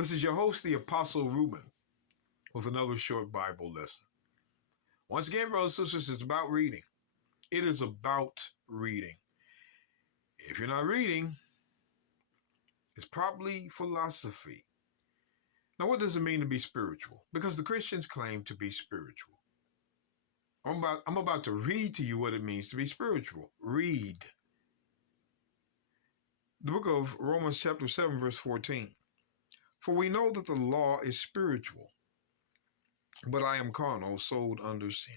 This is your host, the Apostle Reuben, with another short Bible lesson. Once again, brothers and sisters, it's about reading. It is about reading. If you're not reading, it's probably philosophy. Now, what does it mean to be spiritual? Because the Christians claim to be spiritual. I'm about to read to you what it means to be spiritual. Read. The book of Romans chapter 7, verse 14. For we know that the law is spiritual, but I am carnal, sold under sin.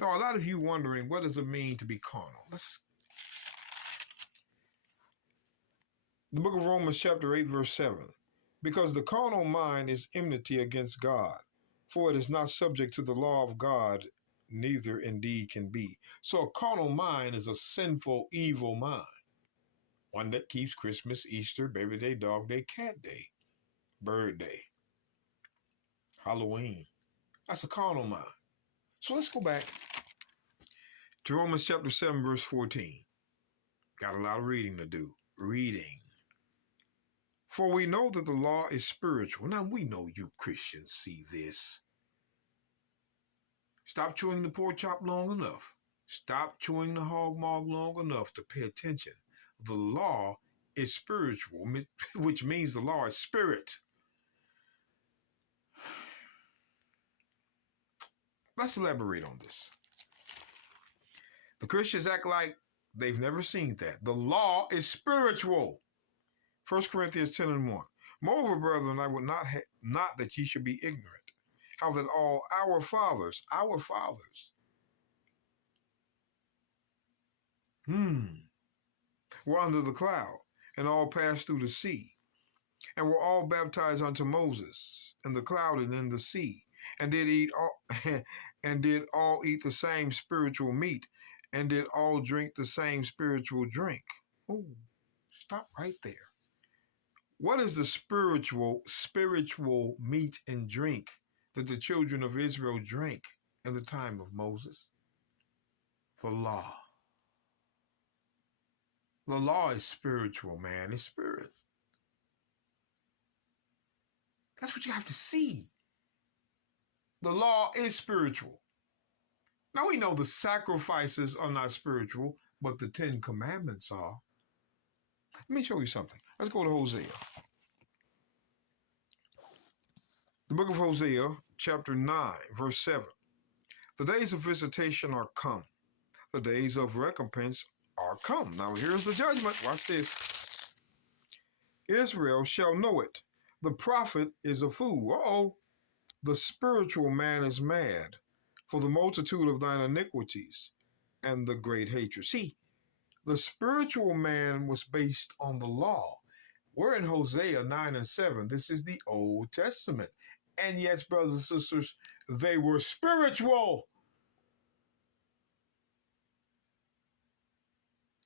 Now, a lot of you wondering, what does it mean to be carnal? The book of Romans chapter 8, verse 7. Because the carnal mind is enmity against God, for it is not subject to the law of God, neither indeed can be. So a carnal mind is a sinful, evil mind. One that keeps Christmas, Easter, baby day, dog day, cat day, bird day, Halloween. That's a carnal mind. So let's go back to Romans chapter 7, verse 14. Got a lot of reading to do. Reading. For we know that the law is spiritual. Now we know you Christians see this. Stop chewing the pork chop long enough. Stop chewing the hog maw long enough to pay attention. The law is spiritual, which means the law is spirit. Let's elaborate on this. The Christians act like they've never seen that. The law is spiritual. 1 Corinthians 10 and 1. Moreover, brethren, I would not that ye should be ignorant, how that all our fathers, were under the cloud, and all passed through the sea, and were all baptized unto Moses in the cloud and in the sea, and did all eat the same spiritual meat, and did all drink the same spiritual drink. Oh, stop right there. What is the spiritual meat and drink that the children of Israel drank in the time of Moses? The law. The law is spiritual, man. It's spirit. That's what you have to see. The law is spiritual. Now we know the sacrifices are not spiritual, but the 10 Commandments are. Let me show you something. Let's go to Hosea. The book of Hosea, chapter 9, verse 7. The days of visitation are come. The days of recompense are come. Now here's the judgment. Watch this. Israel shall know it. The prophet is a fool. Uh-oh. The spiritual man is mad for the multitude of thine iniquities and the great hatred. See, the spiritual man was based on the law. We're in Hosea 9 and 7. This is the Old Testament. And yes, brothers and sisters, they were spiritual.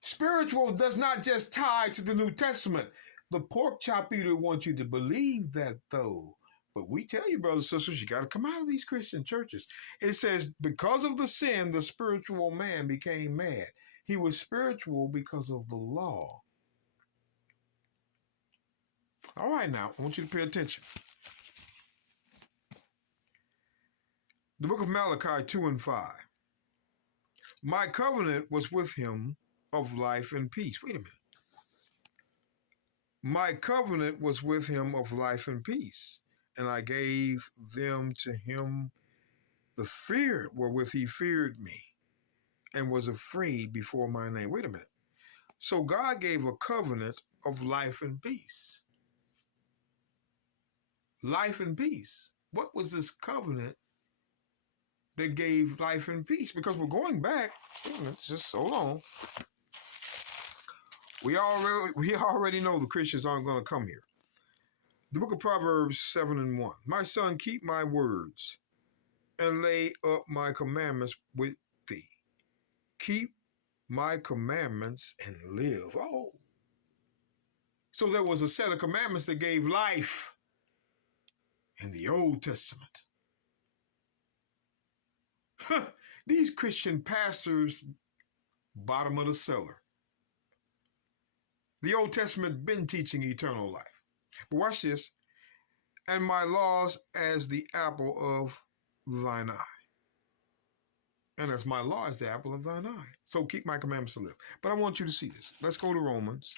Spiritual does not just tie to the New Testament. The pork chop eater wants you to believe that, though. But we tell you, brothers and sisters, you got to come out of these Christian churches. It says, because of the sin, the spiritual man became mad. He was spiritual because of the law. All right, now, I want you to pay attention. The book of Malachi 2 and 5. My covenant was with him of life and peace. Wait a minute. My covenant was with him of life and peace, and I gave them to him the fear wherewith he feared me and was afraid before my name. Wait a minute. So God gave a covenant of life and peace. Life and peace. What was this covenant that gave life and peace? Because we're going back. Wait a minute, just hold on. We already know the Christians aren't going to come here. The book of Proverbs 7 and 1. My son, keep my words and lay up my commandments with thee. Keep my commandments and live. Oh. So there was a set of commandments that gave life in the Old Testament. These Christian pastors, bottom of the cellar. The Old Testament been teaching eternal life. But watch this. And my laws as the apple of thine eye. And as my law is the apple of thine eye. So keep my commandments to live. But I want you to see this. Let's go to Romans.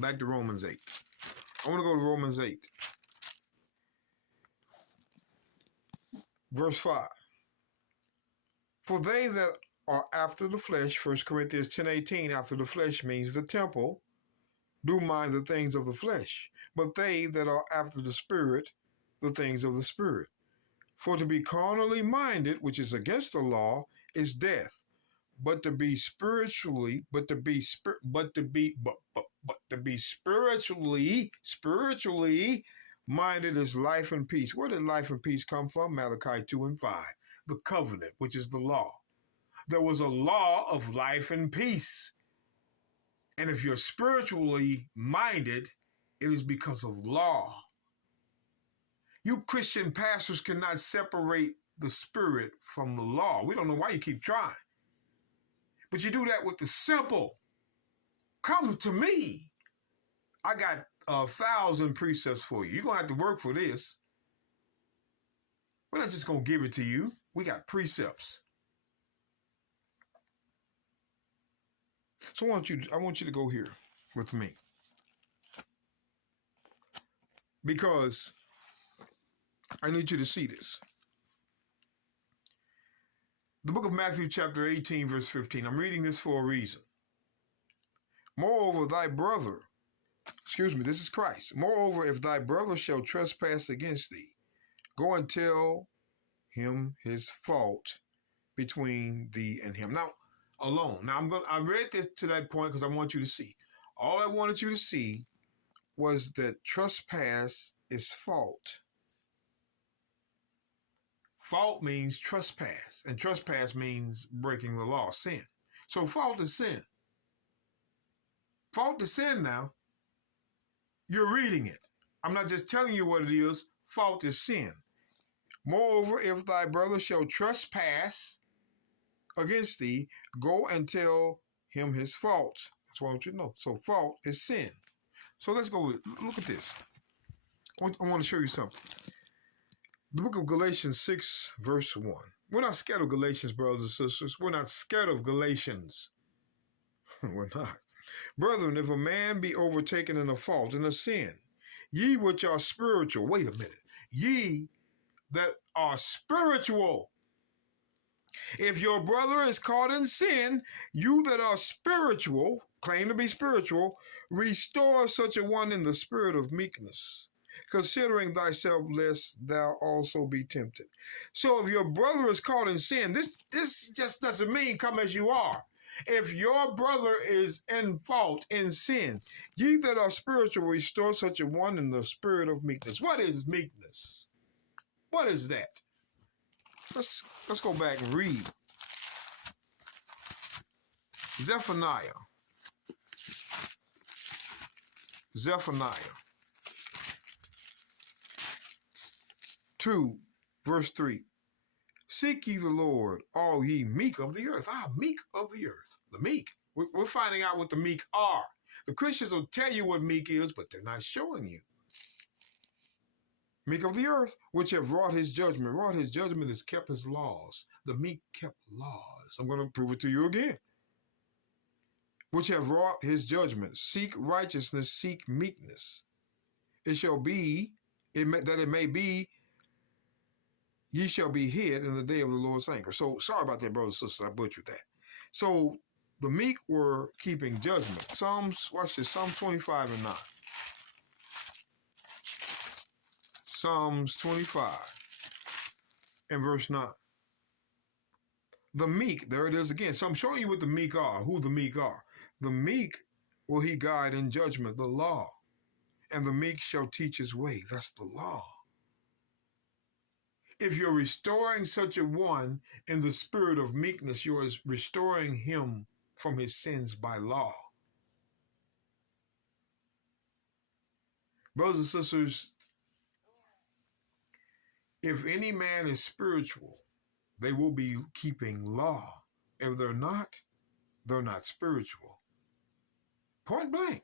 Back to Romans 8. I want to go to Romans 8. Verse 5. For they that are after the flesh, 1 Corinthians 10:18, after the flesh means the temple, do mind the things of the flesh. But they that are after the Spirit, the things of the Spirit. For to be carnally minded, which is against the law, is death. But to be spiritually minded is life and peace. Where did life and peace come from? Malachi 2:5. The covenant, which is the law. There was a law of life and peace. And if you're spiritually minded, it is because of law. You Christian pastors cannot separate the spirit from the law. We don't know why you keep trying. But you do that with the simple. Come to me. I got 1,000 precepts for you. You're going to have to work for this. We're not just going to give it to you. We got precepts. So I want you to go here with me. Because I need you to see this. The book of Matthew chapter 18 verse 15. I'm reading this for a reason. Moreover, this is Christ. Moreover, if thy brother shall trespass against thee, go and tell him his fault between thee and him. Now, alone. Now, I read this to that point because I want you to see. All I wanted you to see was that trespass is fault. Fault means trespass, and trespass means breaking the law, sin. So fault is sin. Fault is sin now. You're reading it. I'm not just telling you what it is. Fault is sin. Moreover, if thy brother shall trespass against thee, go and tell him his faults. That's what I want you to know. So fault is sin. So let's go with it. Look at this. I want to show you something. The book of Galatians 6, verse 1. We're not scared of Galatians, brothers and sisters. We're not scared of Galatians. We're not. Brethren, if a man be overtaken in a fault, in a sin, ye which are spiritual, wait a minute, ye that are spiritual. If your brother is caught in sin, you that are spiritual, claim to be spiritual, restore such a one in the spirit of meekness, considering thyself lest thou also be tempted. So if your brother is caught in sin, this just doesn't mean come as you are. If your brother is in fault, in sin, ye that are spiritual, restore such a one in the spirit of meekness. What is meekness? What is that? Let's go back and read. Zephaniah 2, verse 3. Seek ye the Lord, all ye meek of the earth. Meek of the earth. The meek. We're finding out what the meek are. The Christians will tell you what meek is, but they're not showing you. Meek of the earth, which have wrought his judgment. Wrought his judgment is kept his laws. The meek kept laws. I'm going to prove it to you again. Which have wrought his judgment. Seek righteousness, seek meekness. It shall be, that it may be, ye shall be hid in the day of the Lord's anger. So, sorry about that, brothers and sisters. I butchered that. So, the meek were keeping judgment. Watch this, Psalm 25 and 9. Psalms 25 and verse 9. The meek, there it is again. So I'm showing you what the meek are, who the meek are. The meek will he guide in judgment, the law. And the meek shall teach his way. That's the law. If you're restoring such a one in the spirit of meekness, you are restoring him from his sins by law. Brothers and sisters, if any man is spiritual, they will be keeping law. If they're not spiritual. Point blank.